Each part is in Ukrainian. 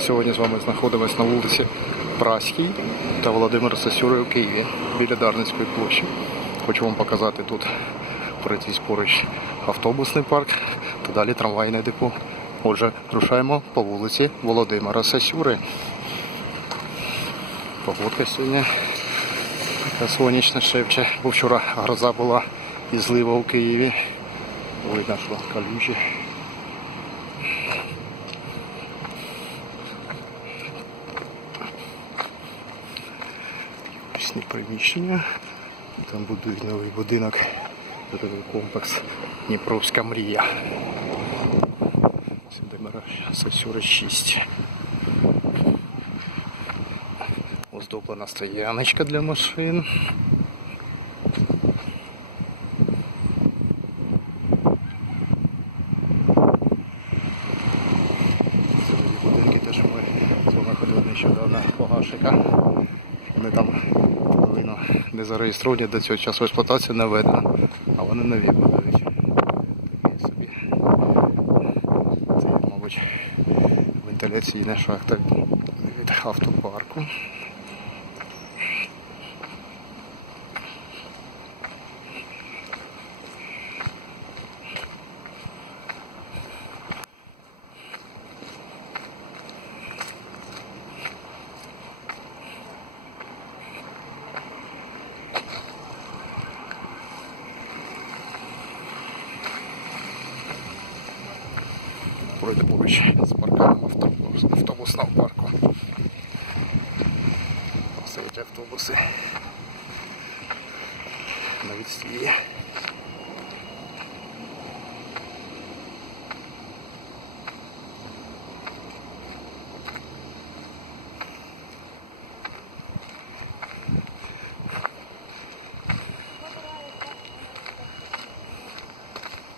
Сьогодні з вами знаходимося на вулиці Праській та Володимира Сосюри у Києві біля Дарницької площі. Хочу вам показати тут пройтись поруч автобусний парк та далі трамвайне депо. Отже, рушаємо по вулиці Володимира Сосюри. Погодка сьогодні така сонячна шепче, бо вчора гроза була і злива у Києві. Видно, що калюжі. Офісні приміщення. Там будують новий будинок, житловий комплекс Дніпровська мрія. Сюди Сосюра 6. Оздоблена стояночка для машин. Це будинки теж ми з вами ходили нещодавно по Гашика. Вони там половина не зареєстровані до цього часу експлуатації не видно, а вони нові будують. Такі собі. Це, мабуть, вентиляційна шахта від автопарку. Поруч з парканом автобус, автобусного парку. Стоять автобуси на відстії.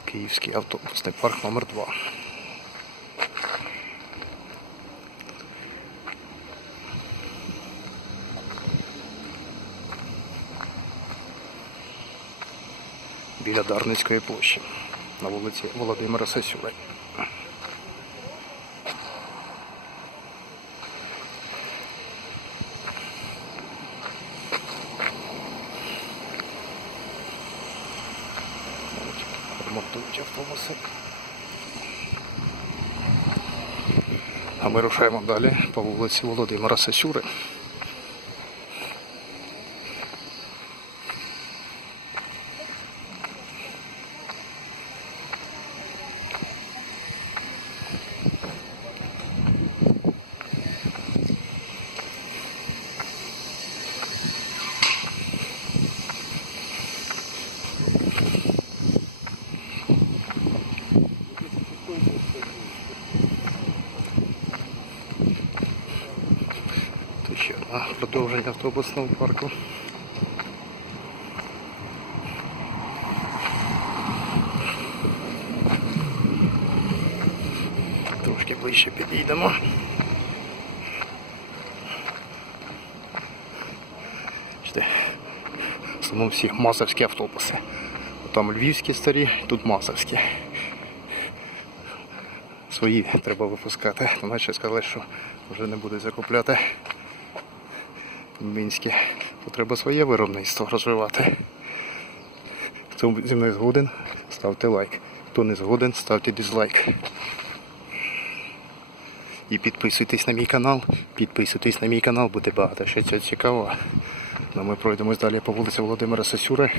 Київський автобусний парк номер 2 біля Дарницької площі на вулиці Володимира Сосюри. Ремонтують автобуси. А ми рушаємо далі по вулиці Володимира Сосюри. Тут ще одна продовження автобусного парку. Трошки ближче підійдемо. В всі масовські автобуси. Там львівські старі, тут масовські. Свої треба випускати. Тому що сказали, що вже не будуть закупляти мінські. Тут треба своє виробництво розвивати. Хто зі мною згоден, ставте лайк. Хто не згоден, ставте дизлайк. І підписуйтесь на мій канал. Підписуйтесь на мій канал, буде багато ще цього цікавого. Ну, ми пройдемось далі по вулиці Володимира Сосюри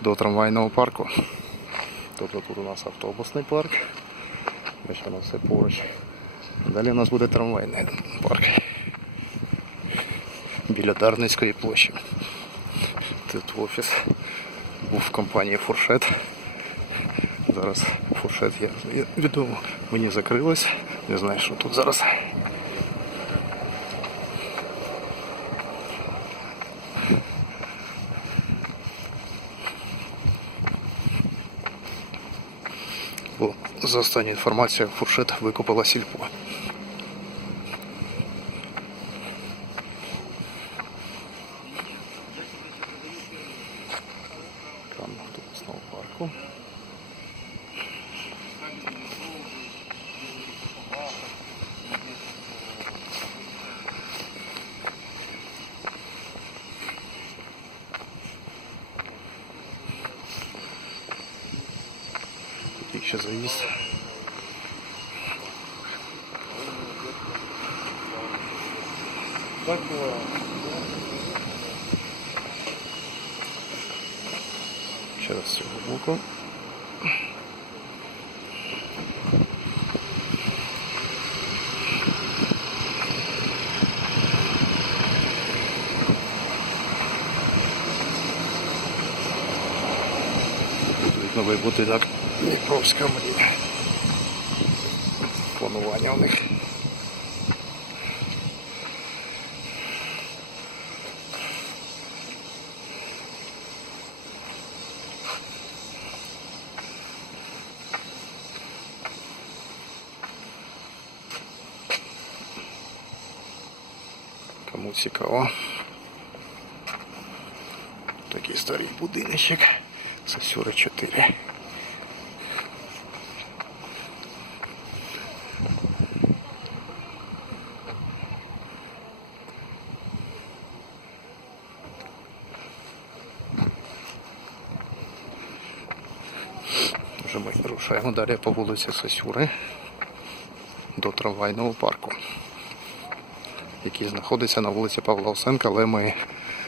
до трамвайного парку. Тобто тут у нас автобусний парк. Бачимо воно все поруч. Далі у нас буде трамвайний парк біля Дарницької площі. Тут офіс був в компанії Фуршет. Зараз фуршет я відомо мені закрилось. Не знаю, що тут зараз. Бо за останню інформацією фуршет викупила сільпо. парку. Еще заезд. Как э, раз з цього боку. Тут новий будинок Дніпровська мрія. Планування у них. Кому цікаво. Такий старий будиночок. Сосюри 4. Ми рушаємо далі по вулиці Сосюри до трамвайного парку, який знаходиться на вулиці Павла Осенка, але ми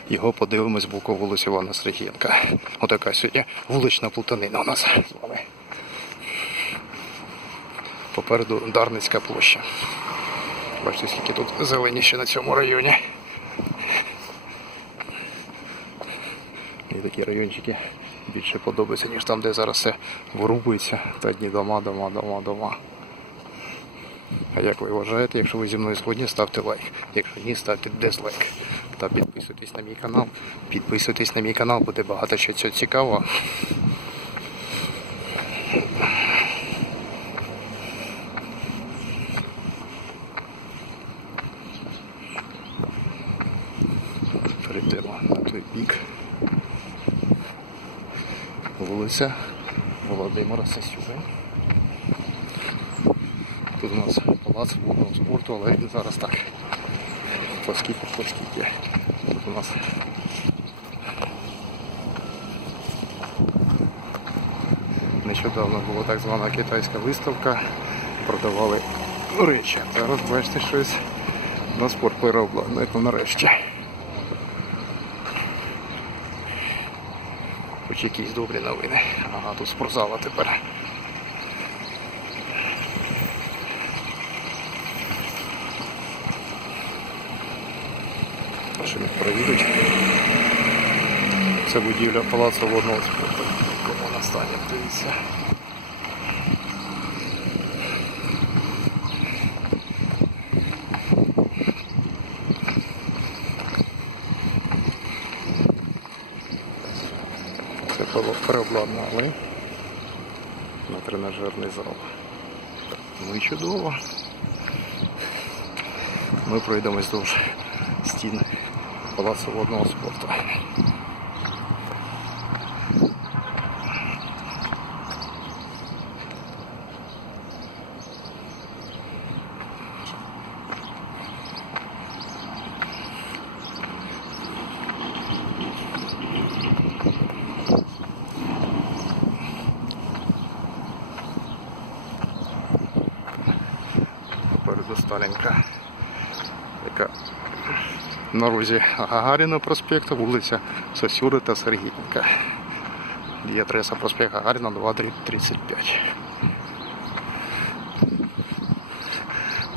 його подивимось з боку вулиці Івана Сергієнка. Отака сьогодні вулична плутанина у нас з вами. Попереду Дарницька площа. Бачите, скільки тут зелені ще на цьому районі. Мені такі райончики більше подобаються, ніж там, де зараз все вирубується. Та одні дома, дома, дома, дома. А як ви вважаєте, якщо ви зі мною згодні, ставте лайк. Якщо ні, ставте дизлайк. Та підписуйтесь на мій канал. Підписуйтесь на мій канал, буде багато що цього цікавого. Перейдемо на той бік. Вулиця Володимира Сасюри. Тут у нас палац водного спорту, але зараз так. Поскільки, поскільки. Тут у нас нещодавно була так звана китайська виставка. Продавали речі. Зараз бачите щось на спорт переобладнано, ну нарешті. Хоч якісь добрі новини. Ага, тут спортзала тепер. Що їх провідуть. Це будівля палацу водного спорту. Кому вона стане, дивіться. Це переобладнали на тренажерний зал. Ну і чудово. Ми пройдемо вздовж стін палацу водного спорту. Попереду Сталінка, яка на розі Гагаріна проспекту, вулиця Сосюри та Сергіївка. Є адреса проспект Гагаріна 235.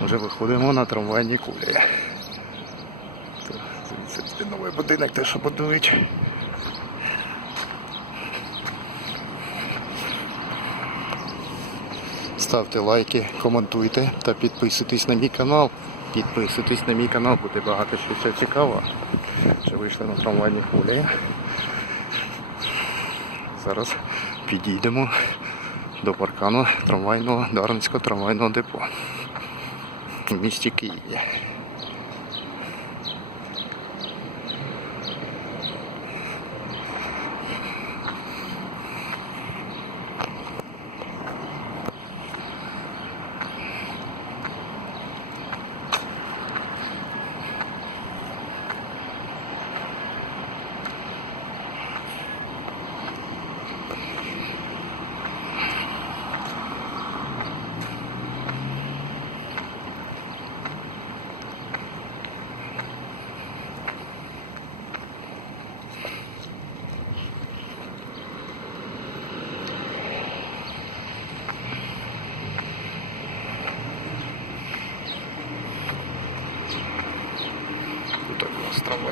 Вже виходимо на трамвайні кулі. Це, новий будинок, те, що будують. Ставте лайки, коментуйте та підписуйтесь на мій канал. Підписуйтесь на мій канал, буде багато що цікавого. Вже вийшли на трамвайні хвилі. Зараз підійдемо до паркану трамвайного Дарницького трамвайного депо в місті Києві.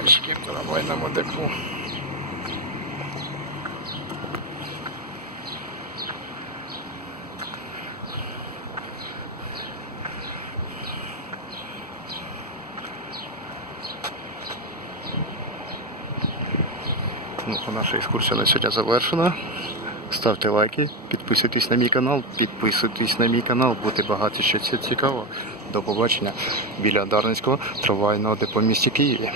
Трамвайчики в трамвайному депу. Ну, наша екскурсія на сьогодні завершена. Ставте лайки, підписуйтесь на мій канал, підписуйтесь на мій канал, буде багато що цікаво. До побачення біля Дарницького трамвайного депо місті Києві.